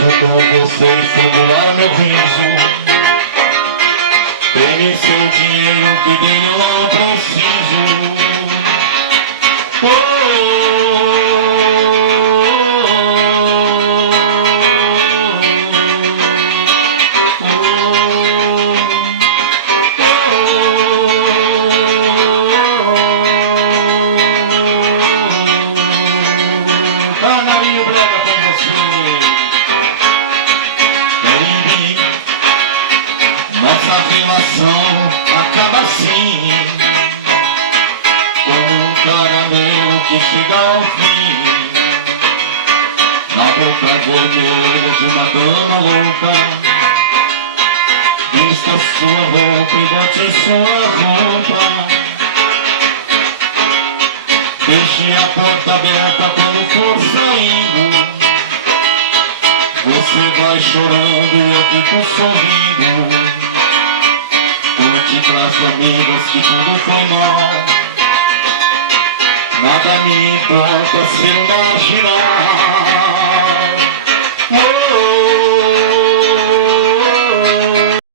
junto com você e segurar meu riso. Dê-me seu dinheiro que dele eu não preciso. Canarinho brega com você, baby. Nossa relação acaba assim, como um caramelo que chega ao fim, na boca vermelha de uma dama louca. Vista sua roupa e bote sua roupa. Deixe a porta aberta quando for saindo. Você vai chorando e eu fico sorrindo. Conte pras amigas que tudo foi mal. Nada me importa ser um marginal.